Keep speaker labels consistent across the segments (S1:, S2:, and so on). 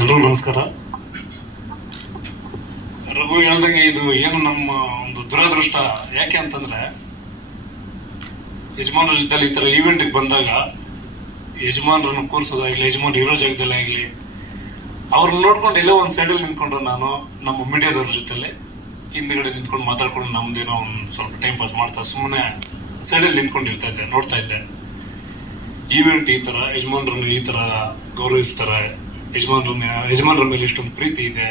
S1: ಎಲ್ರಿಗೂ ನಮಸ್ಕಾರ. ರಘು ಹೇಳ್ದಂಗೆ ಇದು ಏನು ನಮ್ಮ ಒಂದು ದುರದೃಷ್ಟ, ಯಾಕೆ ಅಂತಂದ್ರೆ ಯಜಮಾನರ ಜೊತೆಲಿ ಈ ತರ ಈವೆಂಟ್ಗೆ ಬಂದಾಗ ಯಜಮಾನರನ್ನು ಕೂರಿಸೋದಾಗ್ಲಿ ಯಜಮಾನ್ ಇರೋ ಜಾಗದಲ್ಲಿ ಆಗ್ಲಿ, ಅವ್ರನ್ನ ನೋಡ್ಕೊಂಡು ಎಲ್ಲೋ ಒಂದು ಸೈಡಲ್ಲಿ ನಿಂತ್ಕೊಂಡು ನಾನು, ನಮ್ಮ ಮೀಡಿಯಾದವ್ರ ಜೊತೆಲಿ, ಹಿಂದ್ಗಡೆ ನಿಂತ್ಕೊಂಡು ಮಾತಾಡ್ಕೊಂಡು ನಮ್ದೇನೋ ಒಂದು ಸ್ವಲ್ಪ ಟೈಮ್ ಪಾಸ್ ಮಾಡ್ತಾ ಸುಮ್ಮನೆ ಸೈಡಲ್ಲಿ ನಿಂತ್ಕೊಂಡಿರ್ತಾ ಇದ್ದೆ, ನೋಡ್ತಾ ಇದ್ದೆ. ಈವೆಂಟ್ ಈ ತರ ಯಜಮಾನ್ರನ್ನು ಈ ತರ ಗೌರವಿಸ್ತಾರೆ ಯಜಮಾನ್ರನ್ನ ಯಜಮಾನ್ರ ಮೇಲೆ ಇಷ್ಟೊಂದು ಪ್ರೀತಿ ಇದೆ.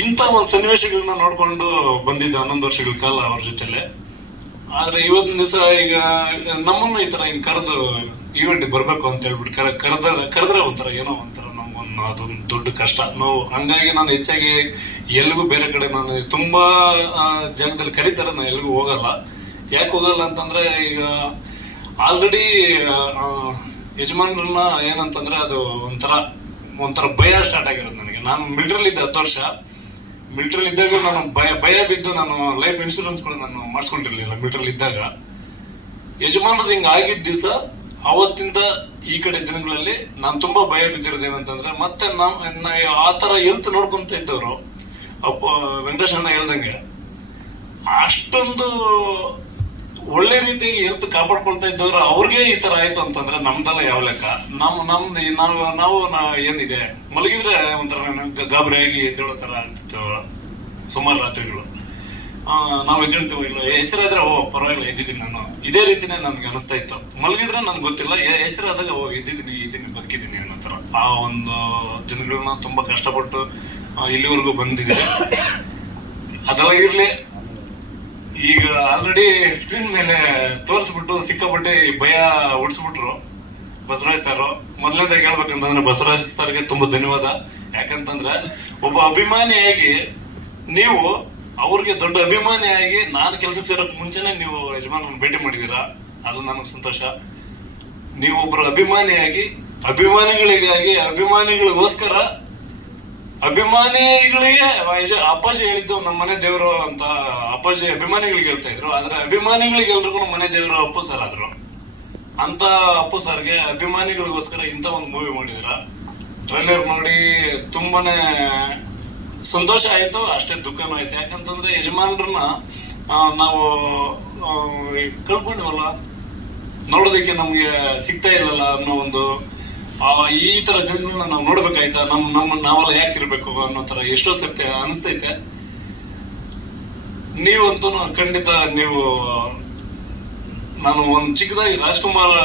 S1: ಇಂಥ ಒಂದು ಸನ್ನಿವೇಶಗಳನ್ನ ನೋಡ್ಕೊಂಡು ಬಂದಿದ್ದ ಹನ್ನೊಂದು ವರ್ಷಗಳ ಕಾಲ ಅವ್ರ ಜೊತೆಲೆ. ಆದ್ರೆ ಇವತ್ತಿನ ದಿವಸ ಈಗ ನಮ್ಮನ್ನು ಈ ತರ ಹಿಂಗ್ ಕರೆದು ಈವೆಂಟ್ ಬರ್ಬೇಕು ಅಂತ ಹೇಳ್ಬಿಟ್ಟು ಕರ, ಕರೆದ, ಕರೆದ್ರೆ ಒಂಥರ ಏನೋ ಒಂಥರ ನಮ್ಗೊಂದು ಅದೊಂದು ದೊಡ್ಡ ಕಷ್ಟ. ನೋವು ಹಂಗಾಗಿ ನಾನು ಹೆಚ್ಚಾಗಿ ಎಲ್ಲಿಗೂ ಬೇರೆ ಕಡೆ ನಾನು ತುಂಬಾ ಜಾಗದಲ್ಲಿ ಕರೀತಾರೆ ನಾನು ಎಲ್ಲಿಗೂ ಹೋಗಲ್ಲ. ಯಾಕೆ ಹೋಗಲ್ಲ ಅಂತಂದ್ರೆ ಈಗ ಆಲ್ರೆಡಿ ಯಜಮಾನ್ರನ್ನ ಏನಂತಂದ್ರೆ ಅದು ಒಂಥರ ಒಂಥರ ಭಯ ಸ್ಟಾರ್ಟ್ ಆಗಿರೋದು ನನಗೆ. ನಾನು ಮಿಲ್ಟ್ರಲ್ಲಿ ಇದ್ದೆ ಹತ್ತು ವರ್ಷ. ಮಿಲ್ಟ್ರಲ್ಲಿ ಇದ್ದಾಗ ನಾನು ಭಯ ಭಯ ಬಿದ್ದು ನಾನು ಲೈಫ್ ಇನ್ಶೂರೆನ್ಸ್ ಕೂಡ ನಾನು ಮಾಡಿಸ್ಕೊಂಡಿರ್ಲಿಲ್ಲ ಮಿಲ್ಟ್ರಲ್ಲಿ ಇದ್ದಾಗ. ಯಜಮಾನ್ರದ್ದು ಹಿಂಗೆ ಆಗಿದ್ದ ದಿವಸ, ಅವತ್ತಿಂದ ಈ ಕಡೆ ದಿನಗಳಲ್ಲಿ ನಾನು ತುಂಬಾ ಭಯ ಬಿದ್ದಿರೋದು ಏನಂತಂದ್ರೆ ಮತ್ತೆ ನಮ್, ನಾ ಆ ಥರ ಹೆಲ್ತ್ ನೋಡ್ಕೊಂತ ಇದ್ದವರು, ಅಪ್ಪ, ವೆಂಕಟೇಶ್ ಅಣ್ಣ ಹೇಳ್ದಂಗೆ, ಅಷ್ಟೊಂದು ಒಳ್ಳೆ ರೀತಿ ಹೆಲ್ತ್ ಕಾಪಾಡ್ಕೊಳ್ತಾ ಇದ್ದವ್ರೆ ಅವ್ರಿಗೆ ಈ ತರ ಆಯ್ತು ಅಂತಂದ್ರೆ ನಮ್ದೆಲ್ಲ ಯಾವ ಲೆಕ್ಕ? ನಮ್ ನಮ್ದು ನಾವು ನಾವು ಏನಿದೆ? ಮಲಗಿದ್ರೆ ಒಂಥರ ಗಾಬರಿಯಾಗಿ ಎದ್ದೇಳೋ ತರ ಆಗ್ತಿತ್ತು ಸುಮಾರು ರಾತ್ರಿಗಳು. ನಾವು ಎದ್ದೇಳ್ತೀವೋ ಇಲ್ಲ ಎಚ್ಚರ ಆದ್ರೆ ಓ, ಪರವಾಗಿಲ್ಲ, ಎದ್ದಿದ್ದೀನಿ ನಾನು. ಇದೇ ರೀತಿನೇ ನನ್ಗೆ ಅನಿಸ್ತಾ ಇತ್ತು. ಮಲಗಿದ್ರೆ ನನ್ಗೆ ಗೊತ್ತಿಲ್ಲ ಎಚ್ಚರ ಆದಾಗ, ಓ, ಎದ್ದಿದ್ದೀನಿ ಇದ್ದೀನಿ ಬದುಕಿದ್ದೀನಿ ಅನ್ನೋ ತರ ಆ ಒಂದು ದಿನಗಳನ್ನ ತುಂಬಾ ಕಷ್ಟಪಟ್ಟು ಇಲ್ಲಿವರೆಗೂ ಬಂದಿದ್ದೀನಿ ಅದೆಲ್ಲ ಇರ್ಲಿ. ಈಗ ಆಲ್ರೆಡಿ ಸ್ಕ್ರೀನ್ ಮೇಲೆ ತೋರಿಸ್ಬಿಟ್ಟು ಸಿಕ್ಕಾಪಟ್ಟೆ ಭಯ ಉಡ್ಸ್ಬಿಟ್ರು. ಬಸವರಾಜ್ ಸರ್ ಮೊದಲನೇದಾಗಿ ಹೇಳ್ಬೇಕಂತಂದ್ರೆ ಬಸವರಾಜ್ ಸರ್ಗೆ ತುಂಬಾ ಧನ್ಯವಾದ. ಯಾಕಂತಂದ್ರೆ ಒಬ್ಬ ಅಭಿಮಾನಿಯಾಗಿ ನೀವು ಅವ್ರಿಗೆ ದೊಡ್ಡ ಅಭಿಮಾನಿಯಾಗಿ ನಾನು ಕೆಲ್ಸಕ್ಕೆ ಸೇರೋಕ್ ಮುಂಚೆನೆ ನೀವು ಯಜಮಾನ್ ಭೇಟಿ ಮಾಡಿದ್ದೀರಾ ಅದು ನನಗೆ ಸಂತೋಷ. ನೀವು ಒಬ್ಬರು ಅಭಿಮಾನಿಯಾಗಿ, ಅಭಿಮಾನಿಗಳಿಗಾಗಿ, ಅಭಿಮಾನಿಗಳಿಗೋಸ್ಕರ ಅಭಿಮಾನಿಗಳಿಗೆ ಅಪ್ಪಾಜಿ ಹೇಳಿದ್ದು ನಮ್ಮ ಮನೆ ದೇವರು ಅಂತ ಅಪ್ಪಾಜಿ ಅಭಿಮಾನಿಗಳಿಗೆ ಹೇಳ್ತಾ ಇದ್ರು. ಆದ್ರೆ ಅಭಿಮಾನಿಗಳಿಗೆ ಎಲ್ರಿಗೂ ಮನೆ ದೇವರು ಅಪ್ಪು ಸರ್ ಆದ್ರು. ಅಂತ ಅಪ್ಪು ಸರ್ಗೆ ಅಭಿಮಾನಿಗಳಿಗೋಸ್ಕರ ಇಂಥ ಒಂದು ಮೂವಿ ಮಾಡಿದ್ರ. ಟ್ರೈಲರ್ ನೋಡಿ ತುಂಬಾನೇ ಸಂತೋಷ ಆಯ್ತು, ಅಷ್ಟೇ ದುಃಖನೂ ಆಯ್ತು. ಯಾಕಂತಂದ್ರೆ ಯಜಮಾನ್ರನ್ನ ನಾವು ಕಳ್ಕೊಂಡಿವಲ್ಲ, ನೋಡೋದಕ್ಕೆ ನಮ್ಗೆ ಸಿಗ್ತಾ ಇಲ್ಲಲ್ಲ ಅನ್ನೋ ಒಂದು ಈ ತರ ದಿನಗಳನ್ನ ನಾವು ನೋಡ್ಬೇಕಾಯ್ತಾ? ನಮ್, ನಮ್ಮ ನಾವೆಲ್ಲ ಯಾಕೆ ಇರ್ಬೇಕು ಅನ್ನೋ ತರ ಎಷ್ಟೋ ಸತ್ಯ ಅನಿಸ್ತೈತೆ. ನೀವಂತೂ ಖಂಡಿತ ನೀವು, ನಾನು ಒಂದ್ ಚಿಕ್ಕದಾಗಿ ರಾಜ್ಕುಮಾರ್